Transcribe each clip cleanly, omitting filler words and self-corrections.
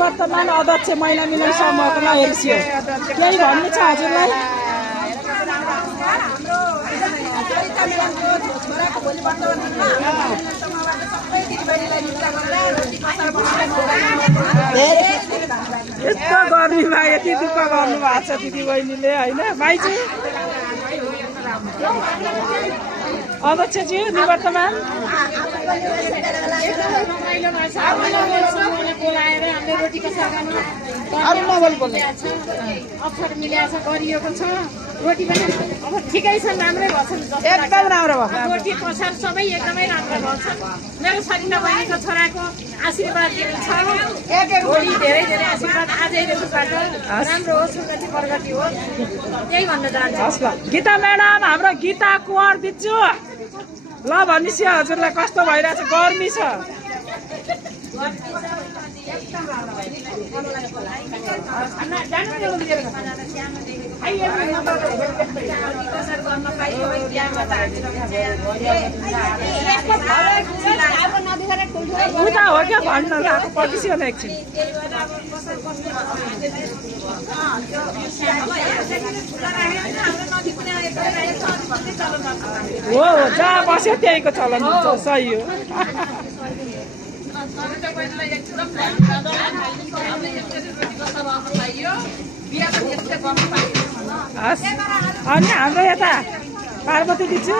वर्तमान अध्यक्ष महिला मिलन समूहको हेर्सियो केही भन्नु छ हजुरलाई? यस्तो गर्मीमा यति दुःख गर्नु भएको छ दिदी बहिनीले होइन माइजू अध्यक्षज्यू निवर्तमान बोलाएर हामीले रोटीको सगानमा अवसर मिलेको छ गरिएको छ। रोटी पनि अब ठिकै छ, राम्रै भएको छ, एकदम राम्रो भयो। रोटी प्रसाद सबै एकदमै राम्रो भएको छ। मेरो सरिता बहिनीको छोराको आशीर्वाद छ, भोलि धेरै धेरै आशीर्वाद आजै दिनबाट राम्रो होस्, सुगति प्रगति होस्, त्यही भन्न चाहन्छु। गीता म्याडम, हाम्रो गीता कुँवर दिन्छु ल भनिस् हजुरलाई कस्तो भइरहेछ? गर्मी छ। उता हो क्या भन्न गएको पछियो न एकछिन। हो जहाँ बस्यो त्यहीको चलन हुन्छ, सही हो। अनि हाम्रो यता पार्वती दिदी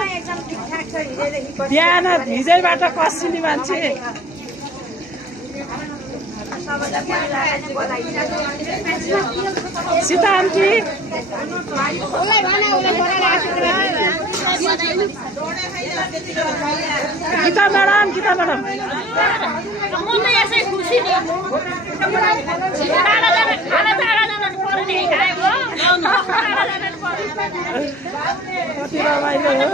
बिहान हिजैबाट कसिने मान्छे सीता आन्टी गीता म्याडम कति रमाइलो हो।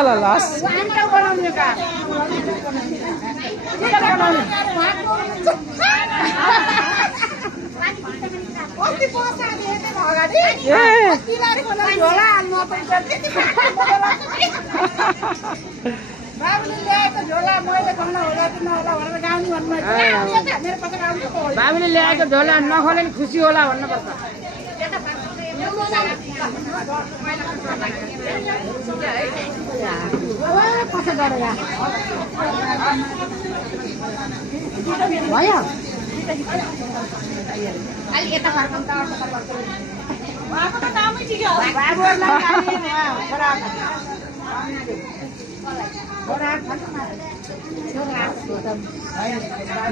ल बाबुले ल्याएको झोला नखोले नि खुसी होला भन्नुपर्छ। भयो अलि यता फर्कौँ त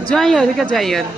ज्वाइँहरू क्या ज्वाइँहरू